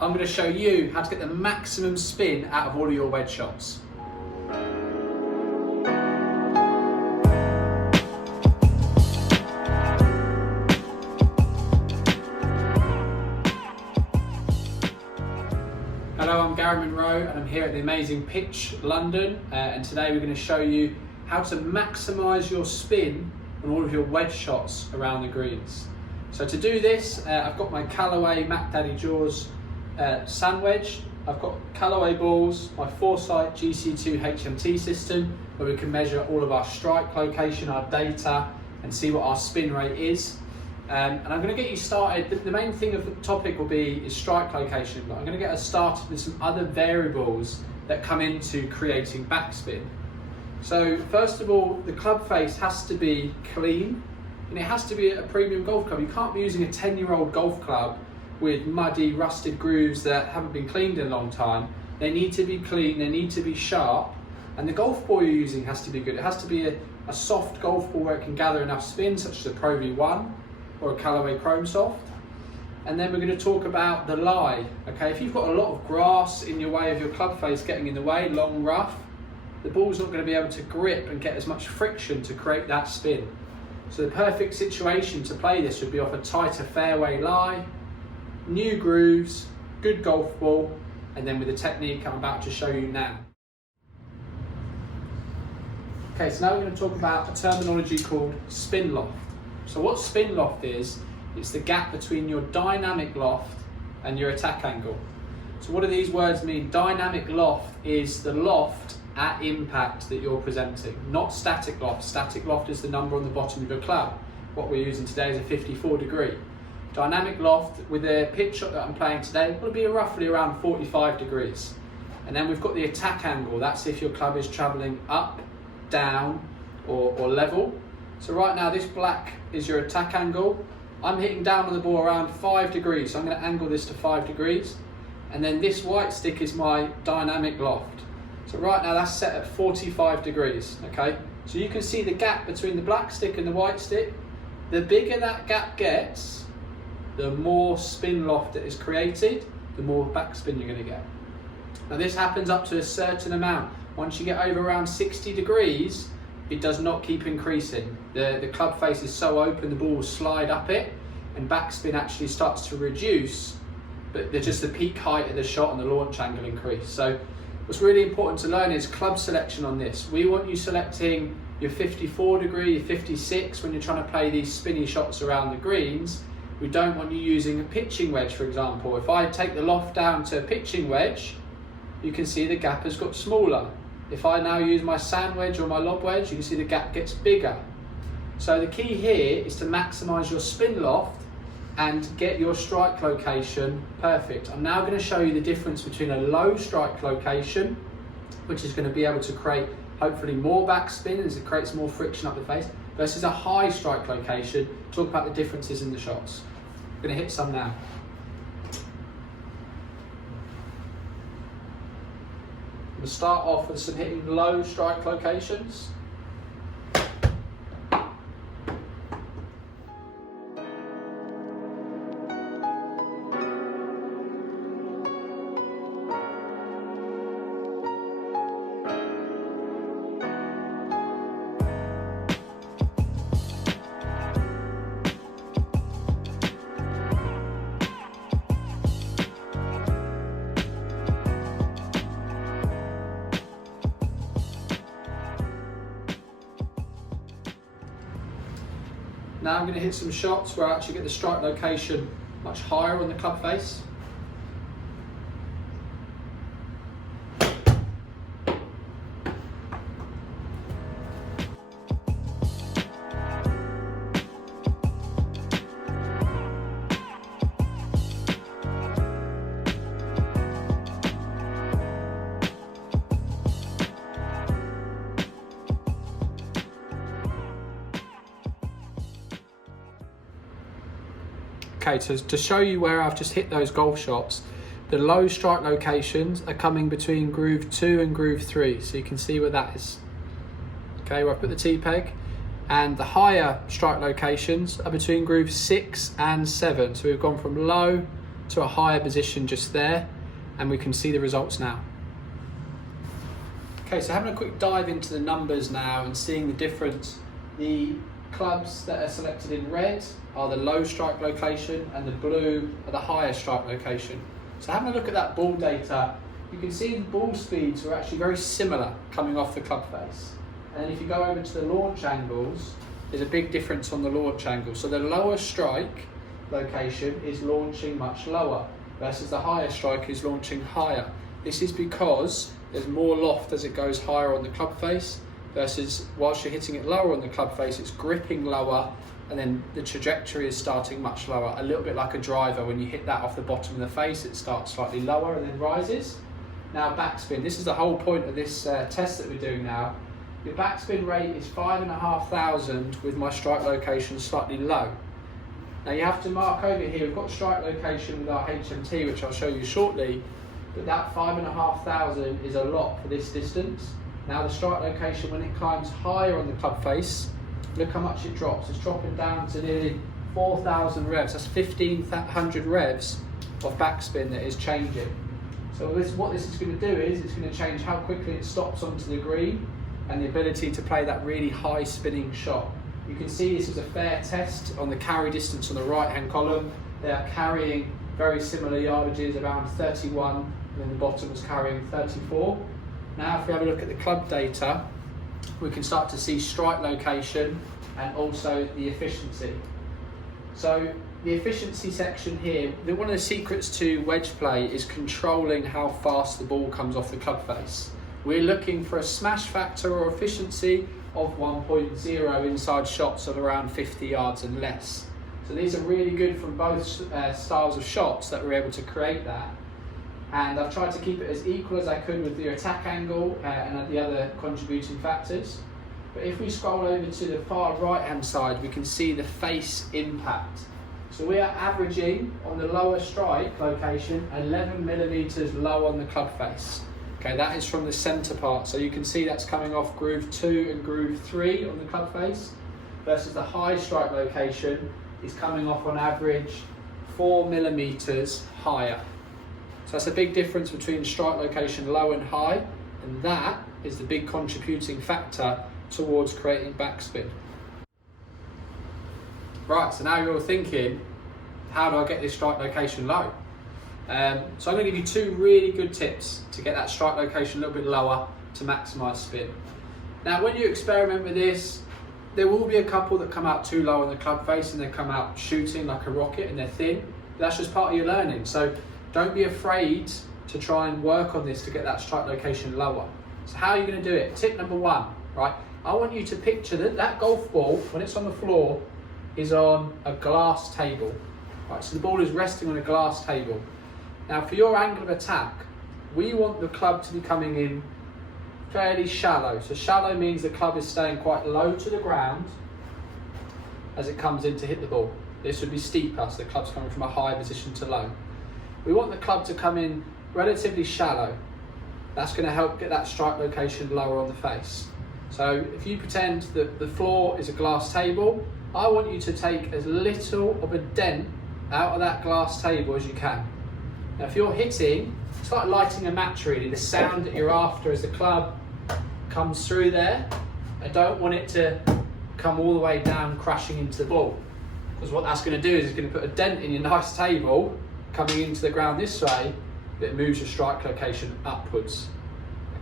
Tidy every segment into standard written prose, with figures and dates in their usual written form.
I'm going to show you how to get the maximum spin out of all of your wedge shots. Hello, I'm Gary Monroe and I'm here at the amazing Pitch London, and today we're going to show you how to maximise your spin on all of your wedge shots around the greens. So to do this, I've got my Callaway Mac Daddy Jaws sand wedge. I've got Callaway balls, my Foresight GC2 HMT system, where we can measure all of our strike location, our data, and see what our spin rate is. And I'm going to get you started. The main thing of the topic will be is strike location, but I'm going to get us started with some other variables that come into creating backspin. So first of all, the club face has to be clean, and it has to be a premium golf club. You can't be using a 10-year-old golf club with muddy, rusted grooves that haven't been cleaned in a long time. They need to be clean, they need to be sharp, and the golf ball you're using has to be good. It has to be a soft golf ball where it can gather enough spin, such as a Pro V1 or a Callaway Chrome Soft. And then we're going to talk about the lie. Okay, if you've got a lot of grass in your way of your club face getting in the way, long rough, the ball's not going to be able to grip and get as much friction to create that spin. So the perfect situation to play this would be off a tighter fairway lie, new grooves, good golf ball, and then with the technique I'm about to show you now. Okay, so now we're going to talk about a terminology called spin loft. So what spin loft is, it's the gap between your dynamic loft and your attack angle. So what do these words mean? Dynamic loft is the loft at impact that you're presenting, not static loft. Static loft is the number on the bottom of your club. What we're using today is a 54 degree. Dynamic loft with a pitch shot that I'm playing today will be roughly around 45 degrees. And then we've got the attack angle. That's if your club is traveling up, down, or level. So right now this black is your attack angle. I'm hitting down on the ball around 5 degrees, so I'm going to angle this to 5 degrees. And then this white stick is my dynamic loft. So right now that's set at 45 degrees, okay? So you can see the gap between the black stick and the white stick. The bigger that gap gets, the more spin loft that is created, the more backspin you're going to get. Now this happens up to a certain amount. Once you get over around 60 degrees, it does not keep increasing. The club face is so open, the ball will slide up it, and backspin actually starts to reduce, but just the peak height of the shot and the launch angle increase. So what's really important to learn is club selection on this. We want you selecting your 54 degree, your 56 when you're trying to play these spinny shots around the greens. We don't want you using a pitching wedge, for example. If I take the loft down to a pitching wedge, you can see the gap has got smaller. If I now use my sand wedge or my lob wedge, you can see the gap gets bigger. So the key here is to maximize your spin loft and get your strike location perfect. I'm now going to show you the difference between a low strike location, which is going to be able to create hopefully more backspin as it creates more friction up the face, versus a high strike location. Talk about the differences in the shots. I'm going to hit some now. I'm going to start off with some hitting low strike locations. Now I'm going to hit some shots where I actually get the strike location much higher on the club face. Okay, so to show you where I've just hit those golf shots, the low strike locations are coming between groove 2 and groove 3, so you can see where that is. Okay, where I put the T-peg, and the higher strike locations are between groove 6 and 7. So we've gone from low to a higher position just there, and we can see the results now. Okay, so having a quick dive into the numbers now and seeing the difference. The clubs that are selected in red are the low strike location, and the blue are the higher strike location. So having a look at that ball data, you can see the ball speeds are actually very similar coming off the club face. And then if you go over to the launch angles, there's a big difference on the launch angle. So the lower strike location is launching much lower versus the higher strike is launching higher. This is because there's more loft as it goes higher on the club face, versus whilst you're hitting it lower on the club face, it's gripping lower, and then the trajectory is starting much lower, a little bit like a driver. When you hit that off the bottom of the face, it starts slightly lower and then rises. Now backspin, this is the whole point of this test that we're doing now. Your backspin rate is 5,500 with my strike location slightly low. Now you have to mark over here, we've got strike location with our HMT, which I'll show you shortly, but that 5,500 is a lot for this distance. Now the strike location, when it climbs higher on the club face, look how much it drops. It's dropping down to nearly 4,000 revs. That's 1,500 revs of backspin that is changing. So what this is going to do is it's going to change how quickly it stops onto the green and the ability to play that really high spinning shot. You can see this is a fair test on the carry distance on the right hand column. They are carrying very similar yardages, around 31, and then the bottom was carrying 34. Now if we have a look at the club data, we can start to see strike location and also the efficiency. So the efficiency section here, one of the secrets to wedge play is controlling how fast the ball comes off the club face. We're looking for a smash factor or efficiency of 1.0 inside shots of around 50 yards and less. So these are really good from both styles of shots that we're able to create that. And I've tried to keep it as equal as I could with the attack angle and the other contributing factors. But if we scroll over to the far right hand side, we can see the face impact. So we are averaging on the lower strike location 11 millimeters low on the club face. Okay, that is from the center part. So you can see that's coming off groove 2 and groove 3 on the club face, versus the high strike location is coming off on average 4 millimeters higher. So that's a big difference between strike location low and high, and that is the big contributing factor towards creating backspin. Right, so now you're thinking, how do I get this strike location low? So I'm going to give you 2 really good tips to get that strike location a little bit lower to maximise spin. Now when you experiment with this, there will be a couple that come out too low on the club face and they come out shooting like a rocket and they're thin. That's just part of your learning. So don't be afraid to try and work on this to get that strike location lower. So how are you going to do it? Tip number 1, right? I want you to picture that golf ball, when it's on the floor, is on a glass table. Right, so the ball is resting on a glass table. Now for your angle of attack, we want the club to be coming in fairly shallow. So shallow means the club is staying quite low to the ground as it comes in to hit the ball. This would be steeper, so the club's coming from a high position to low. We want the club to come in relatively shallow. That's going to help get that strike location lower on the face. So if you pretend that the floor is a glass table, I want you to take as little of a dent out of that glass table as you can. Now if you're hitting, it's like lighting a match really, the sound that you're after as the club comes through there. I don't want it to come all the way down crashing into the ball, because what that's going to do is it's going to put a dent in your nice table coming into the ground this way, that moves your strike location upwards.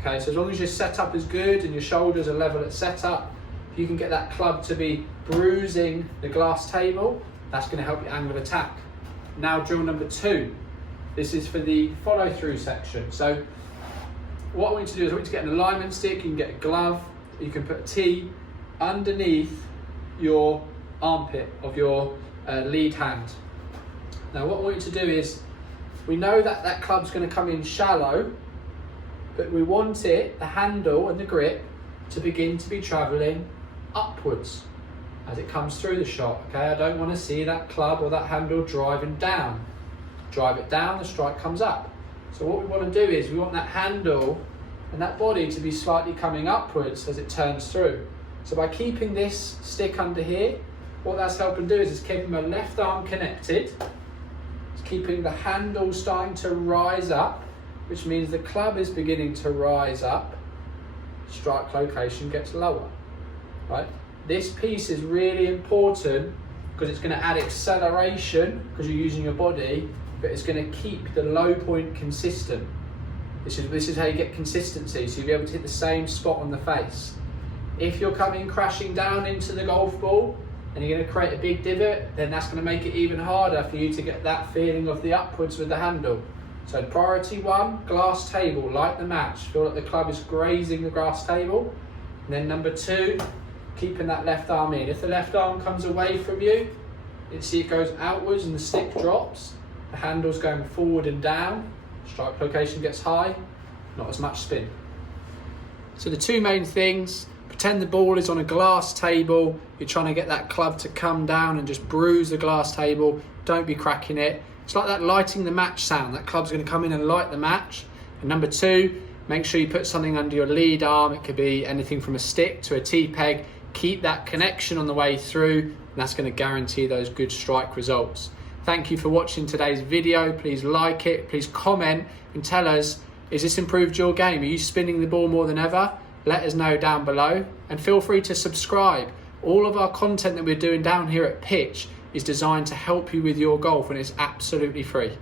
Okay, so as long as your setup is good and your shoulders are level at setup, if you can get that club to be bruising the glass table, that's going to help your angle of attack. Now drill number 2. This is for the follow through section. So what I want you to do is I want you to get an alignment stick, you can get a glove, you can put a tee underneath your armpit of your lead hand. Now what I want you to do is, we know that that club's going to come in shallow, but we want it, the handle and the grip, to begin to be travelling upwards as it comes through the shot. Okay, I don't want to see that club or that handle driving down. Drive it down, the strike comes up. So what we want to do is we want that handle and that body to be slightly coming upwards as it turns through. So by keeping this stick under here, what that's helping do is it's keeping my left arm connected, it's keeping the handle starting to rise up, which means the club is beginning to rise up, strike location gets lower, right? This piece is really important because it's going to add acceleration because you're using your body, but it's going to keep the low point consistent. This is how you get consistency, so you'll be able to hit the same spot on the face. If you're coming crashing down into the golf ball and you're going to create a big divot, then that's going to make it even harder for you to get that feeling of the upwards with the handle. So priority one, glass table, like the match. Feel like the club is grazing the glass table. And then number two, keeping that left arm in. If the left arm comes away from you, see it goes outwards and the stick drops. The handle's going forward and down. Strike location gets high, not as much spin. So the two main things, pretend the ball is on a glass table. You're trying to get that club to come down and just bruise the glass table. Don't be cracking it. It's like that lighting the match sound. That club's going to come in and light the match. And number two, make sure you put something under your lead arm. It could be anything from a stick to a T-peg. Keep that connection on the way through, and that's going to guarantee those good strike results. Thank you for watching today's video. Please like it, please comment and tell us, is this improved your game? Are you spinning the ball more than ever? Let us know down below, and feel free to subscribe. All of our content that we're doing down here at Pitch is designed to help you with your golf, and it's absolutely free.